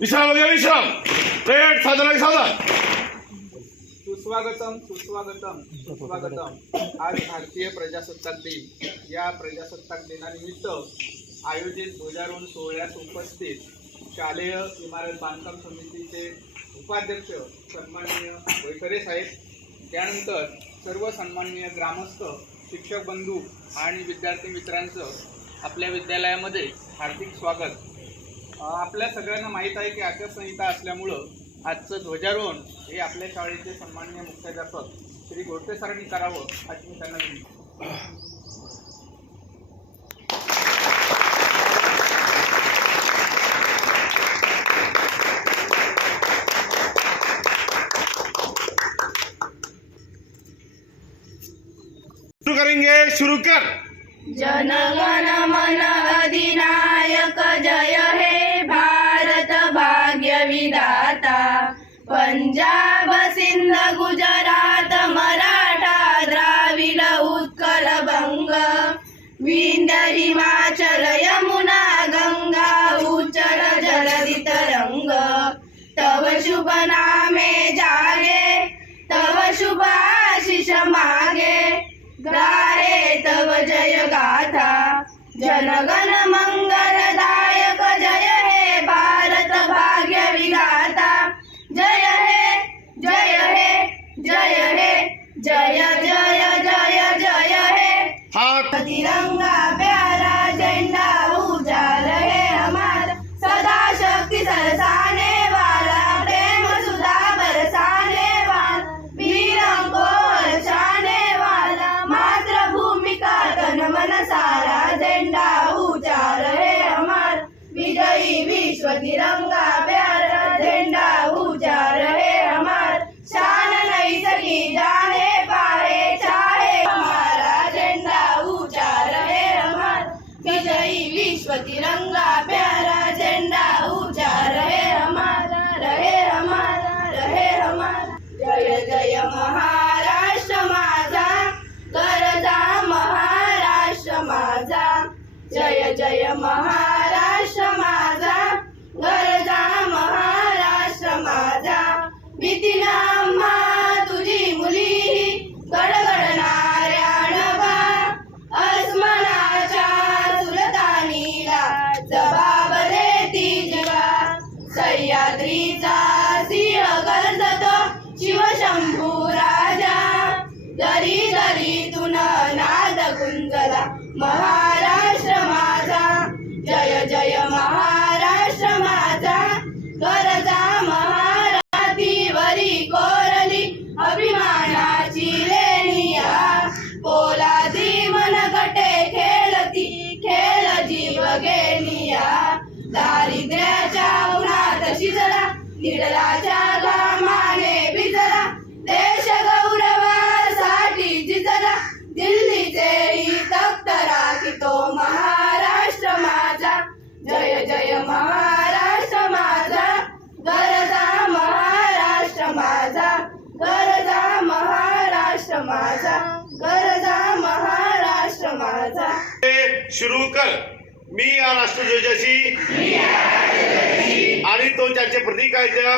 विश्राम घ्या विश्राम. रेड साधना साधन. सुस्वागतम सुस्वागतम सुस्वागतम. आज भारतीय प्रजासत्ताक दिन. या प्रजासत्ताक दिनानिमित्त आयोजित ध्वजारोहण सोहळ्यास उपस्थित शालेय इमारत बांधकाम समितीचे उपाध्यक्ष सन्माननीय वैखरे साहेब, त्यानंतर सर्व सन्माननीय ग्रामस्थ, शिक्षक बंधू आणि विद्यार्थी मित्रांचं आपल्या विद्यालयामध्ये हार्दिक स्वागत. आपल्या सगळ्यांना माहीत आहे की आचारसंहिता असल्यामुळं आजचं ध्वजारोहण हे आपल्या शाळेचे सन्माननीय मुख्याध्यापक श्री गोडसे सरांनी करावं अशी मी त्यांना विनंती. शुरू करेंगे. शुरू कर. जनगण मन अधिनायक जय हे भारत भाग्य विधाता. पंजाब सिंध गुजरात मराठा द्राविड उत्कल बंग. विंध्य हिमाचल यमुना गंगा उच्चल जलधि तरंग. तव शुभ नामे जागे, तव शुभ आशीष मागे. गाहे तव जय गाथा, जनगण मंगलदायक जय हे भारत भाग्य विधाता. जय हे जय हे जय हे जय जय जय जय हे. हाथ. तिरंगा प्यारा झंडा उजाल है हमारा. सदा शक्ति सरसाने वाला, प्रेम सुधा बरसाने वाला, वीरों को हर्षाने वाला. मातृभूमि का तन मन सारा, झंडा ऊंचा रहे हमारा. विजयी विश्व तिरंगा प्यारा, झंडा ऊंचा रहे हमारा. शान नहीं सकी जाने पाए, चाहे हमारा झंडा ऊंचा रहे हमारा. विजयी विश्व तिरंगा प्यारा, झंडा ऊंचा रहे हमारा, रहे हमारा, रहे हमारा. जय जय महाराष्ट्र माझा, गरजा महाराष्ट्र माझा. जय जय महाराष्ट्र माझा, गरजा महाराष्ट्र माझा. भीतीन आम्हा तुझी मुली, गडगडणाऱ्या नभा. अस्मनाच्या सुलतानीला जबाब देती जिवा. सह्याद्रीचा सिंह गरजतो शिवशंभू राजा. दरी दरीतून नाद गुंजला महाराष्ट्र माझा. जय जय महाराष्ट्र माझा, गरजा महाराष्ट्रावरी कोरली अभिमानाची लेणिया. पोलादी मनगटे खेळती, खेळ जीव गेनिया. दारिद्र्याच्या उन्हात शिजला, निडलाच्या घामाने भिजला. देश गौरवासाठी जिजला, दिल्लीचे ही तख्त राखितो महाराष्ट्र माझा. जय जय महाराष्ट्र माझा, गरजा महाराष्ट्र माझा. गरजा महाराष्ट्र माझा, गरजा महाराष्ट्र माझा. शुरू कर. मी या राष्ट्रध्वजाची आणि तो त्याचे प्रतीक आहे त्या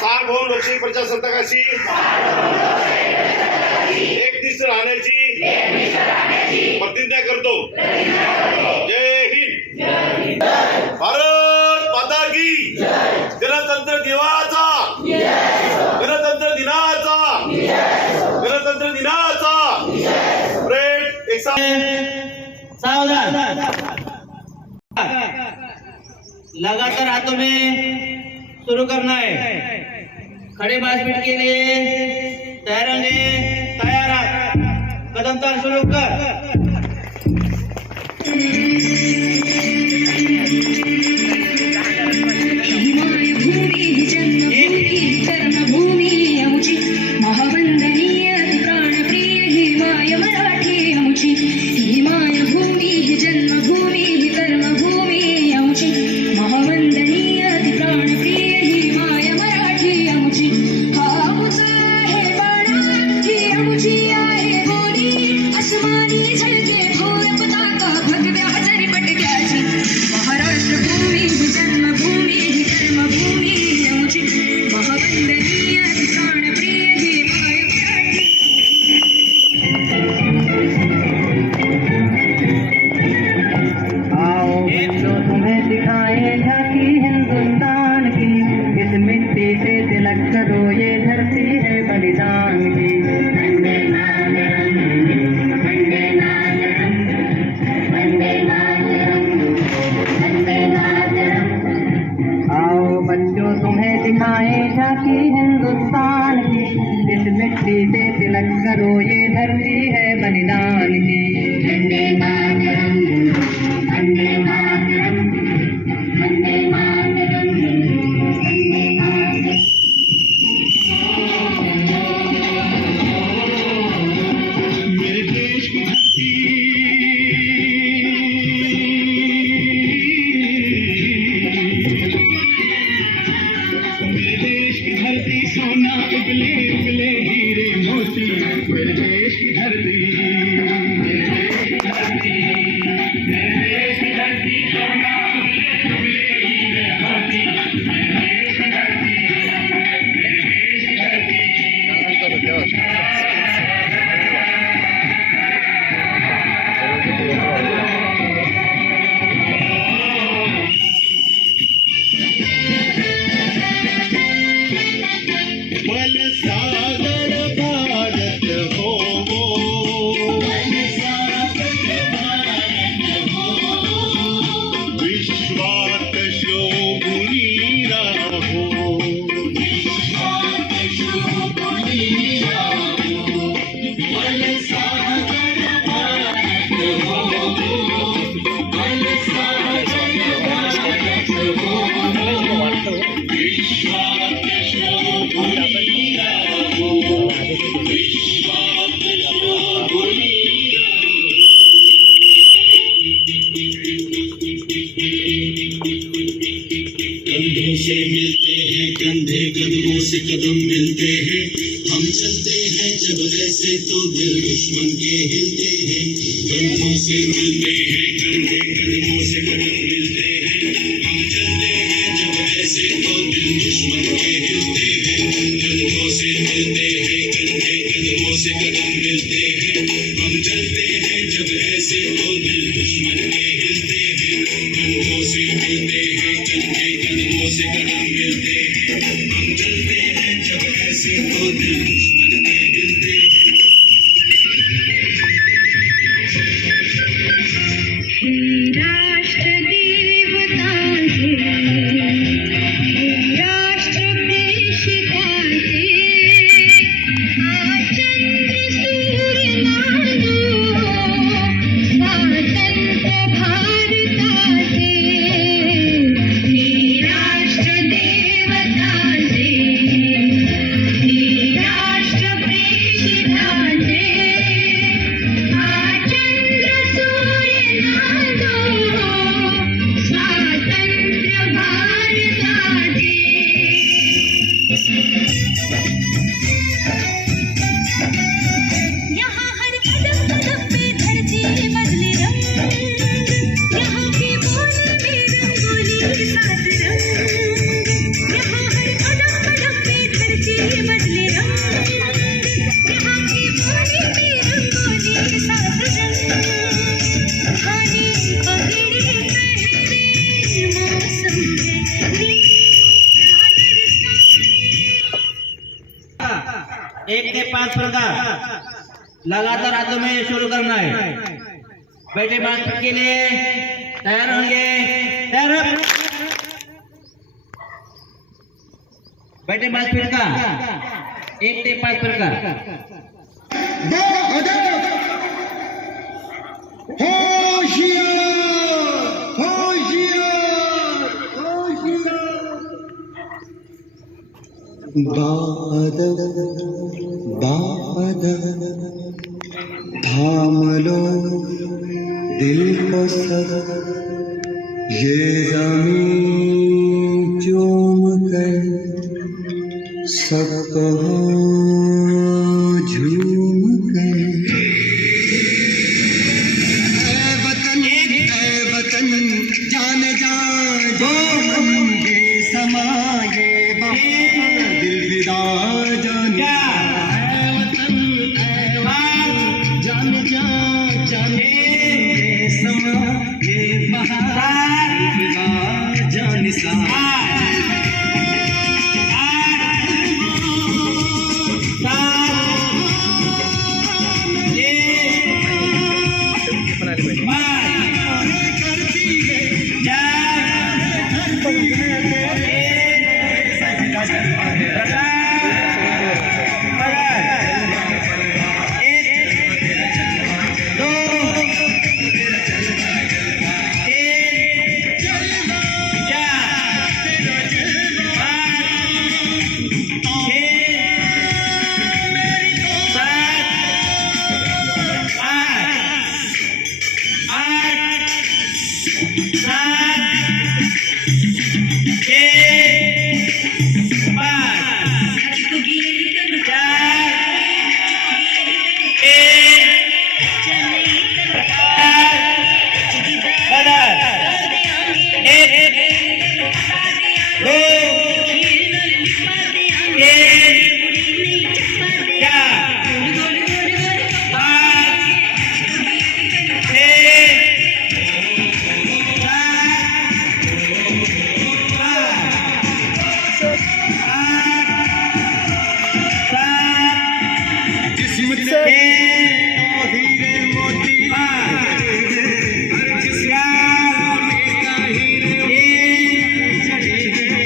सार्वभौम लोकशाही प्रजासत्ताकाशी एकनिष्ठ राहण्याची प्रतिज्ञा करतो. जय हिंद. भारत माता की. गणतंत्र दिनाचा, गणतंत्र दिनाचा, गणतंत्र दिनाचा. रेड एक सावधान. लगातार हाथों में शुरू करना है. खड़े 5 मिनट के लिए तैयार रहेंगे. तैयार आप कदम ताल शुरू कर. कर्मभूमी आमची, महावंदनीय प्राणप्रिय ही माय मराठी आमची. ही मायभूमी ही जन्मभूमी ही कर्मभूमी आमची. महावंदनीय प्राणप्रिय ही माय मराठी आमची. हा आमचा आहे बाणा, ही आमची आहे बोली. अस्मानी झळके ढोल पताका, भगव्या हजारी पटक्या. कंधों से मिलते हैं कंधे, कदमों से कदम मिलते हैं, हम चलते हैं जब ऐसे तो दिल दुश्मन के हिलते हैं। कंधों से मिलते हैं कंधे, कदमों से कदम मिलते हैं, हम चलते हैं जब ऐसे तो दिल दुश्मन के हिलते हैं। कंधों से मिलते हैं कंधे, कदमों से कदम मिलते हैं, हम चलते हैं जब ऐसे तो दिल दुश्मन के हिलते हैं। कंधों से मिलते हैं कंधे, कदमों से कदम मिलते हैं, हम चलते हैं जब ऐसे तो दिल दुश्मन के हिलते हैं। हे राष्ट्र देवतांचे, हे राष्ट्र प्रेषितांचे, हा चंद्र सूर्य नांदो स्वातंत्र्य भारताचे। हे राष्ट्र देवतांचे, हे राष्ट्र प्रेषितांचे, हा चंद्र सूर्य नांदो स्वातंत्र्य भारताचे। यहाँ हर कदम कदम पे धरती बदले रंग, यहाँ की बोली में रंगोली सात रंग। यहाँ हर कदम कदम पे धरती बदले रंग, यहाँ की बोली में रंगोली सात रंग। खाने पगड़ी पहने मौसम के एक से 5 प्रकार लगातार हाथों में शुरू करना है। बैठे बातचीत के लिए तैयार होंगे? तैयार हो? बैठे बातचीत का 1 से 5 प्रकार। बादल बादल थाम लो दिल को सब, ये ज़मीं चूम कर सब कहो झूम कर। ऐ वतन जान जा जो ये समाये दिल विदा जान जान जा जाने समा ये बहार विदा जान सा।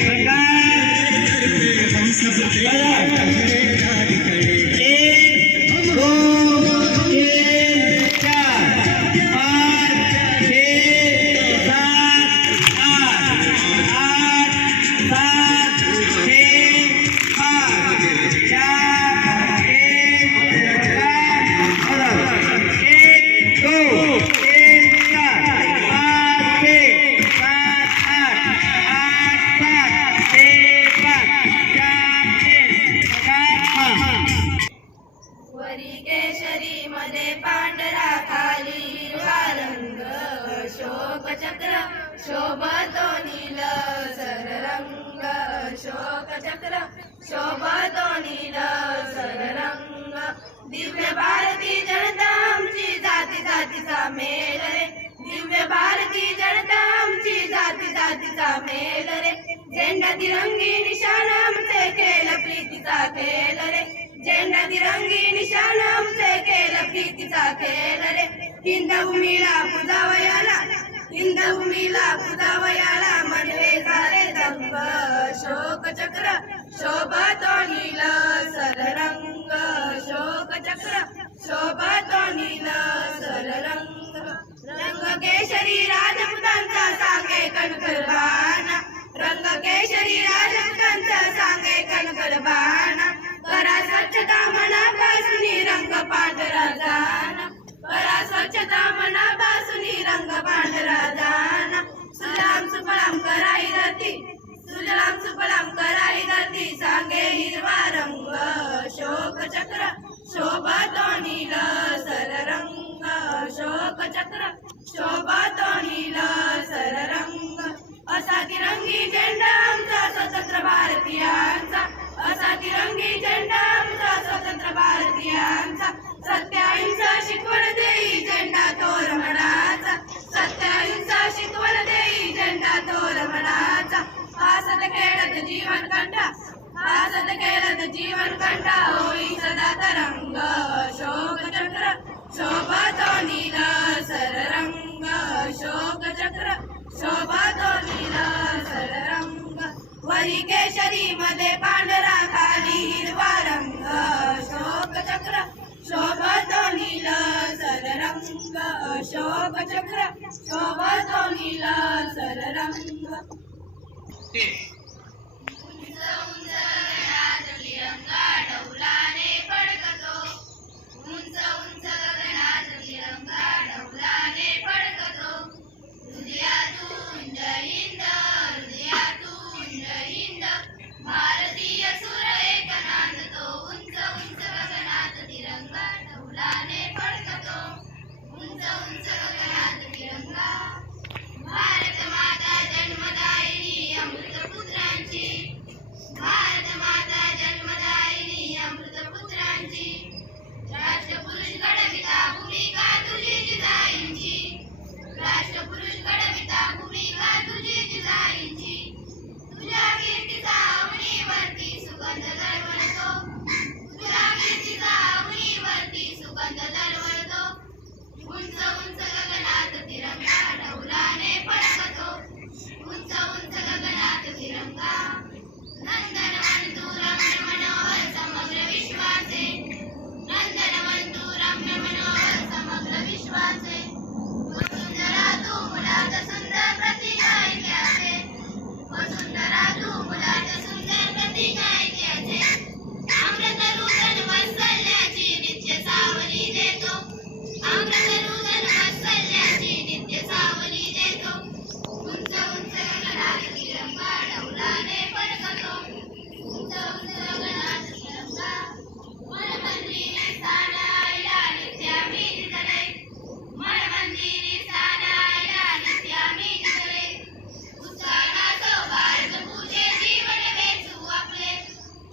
सरकार शोभतो नील सररंग दिव्य भारती जनता आमची जाती जातीचा मेल रे दिव्य भारती जनता आमची जाती जातीचा मेल रे झेंडा तिरंगी निशाण आमचे खेळ प्रीतीचा खेळ रे झेंडा तिरंगी निशाण आमचे खेळ प्रीतीचा खेळ रे हिंदभूमीला पूजावयाला हिंदभूमीला पूजावयाला मनवे झाले दंग शोक चक्र शोभतो नील सररंग शोक चक्र शोभतो नील सररंग रंग केशरी राजपुतांचा सांगे कणकर बाणा रंग केशरी राजपुतांचा सांगे कणकर बाणा करा स्वच्छता मनापासून रंग पांढरा जाना करा स्वच्छता मनापासून रंग पांढरा जाना सुजलाम सुफलाम कराई धरती सुजलाम सुफलाम कराई धरती सांगे हिरवा रंग शोक चक्र शोभतो नील सररंग शोक चक्र शोभतो नील सररंग असा तिरंगी झेंडा आमचा स्वतंत्र भारतीयांचा असा तिरंगी झेंडा आमचा स्वतंत्र भारतीयांचा सत्याहिंसा शिकवण देई झेंडा तोर मनाचा सत्याहिंसा शिकवण देई झेंडा तोर मनाचा हसत खेळत जीवन कंठा हसत खेळत जीवन कंठा होई सदा तरंग शोक चक्र शोभतो नील सररंग शोक चक्र शोभतो नील सररंग वरी केशरी मध्ये पांढरा खाली हिरवा रंग शोक चक्र शोभतो नील सररंग शोक चक्र शोभतो नील सररंग उंच गगनात तिरंगा डौलाने फडकतो उंच उंच गगनात तिरंगा डौलाने फडकतो हृदयातून जय हिंद हृदयातून जय हिंद भारतीय सूर एक नांदतो उंच उंच गगनात तिरंगा डौलाने फडकतो उंच उंच गगनात तिरंगा भारत माता जन्मदायिनी अमृतपुत्रांची भारत माता जन्मदायिनी अमृतपुत्रांची राष्ट्रपुरुष घडविता भूमिका तुझी जिजाईंची राष्ट्रपुरुष घडविता भूमिका तुझी जिजाईंची तुझ्या कीर्तीचा अवनीवरती सुगंध दरवळतो तुझ्या कीर्तीचा अवनीवरती सुगंध दरवळतो उंच उंच गगनात तिरंगा डौलाने फडकतो उंच उंच गगनात तिरंगा नंदनवंतू रम्य मनोहर समग्र विश्वाचे नंदनवंतू रम्य मनोहर समग्र विश्वाचे वसुंधरा तू मुलात सुंदर प्रतीक ऐक्याचे वसुंधरा तू मुलात सुंदर प्रतीक ऐक्याचे अमृतरूपन वात्सल्याची नित्य सावली देतो अमृतरूपन वात्सल्याची नित्य सावली देतो उंच उंच गगनात तिरंगा डौलाने फडकतो उंच उंच गगनात तिरंगा मनमंदिरी स्थान आईला नित्यामी दिसले मनमंदिरी स्थान आईला नित्यामी दिसले उत्साहाचा भारत पूजे जीवन वेचू आपले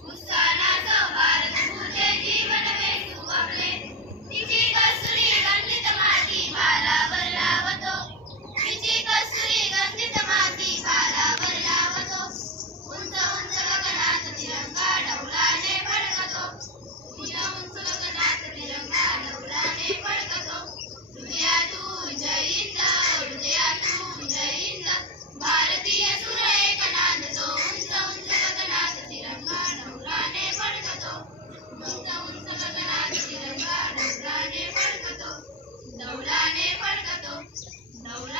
उत्साहाचा भारत पूजे जीवन वेचू आपले तिची कस्तुरी गंधित माती भालावर लावतो तिची कस्तुरी गंधित माती भालावर लावतो उंच उंच गगनात तिरंगा डौलाने फडकतो उंच उंच गगनात तिरंगा डौलाने फडकतो हृदयातून जय हिंद हृदयातून जय हिंद भारतीय सूर एक नांदतो उंच उंच गगनात तिरंगा डौलाने फडकतो उंच उंच गगनात तिरंगा डौलाने फडकतो डौलाने फडकतो डौला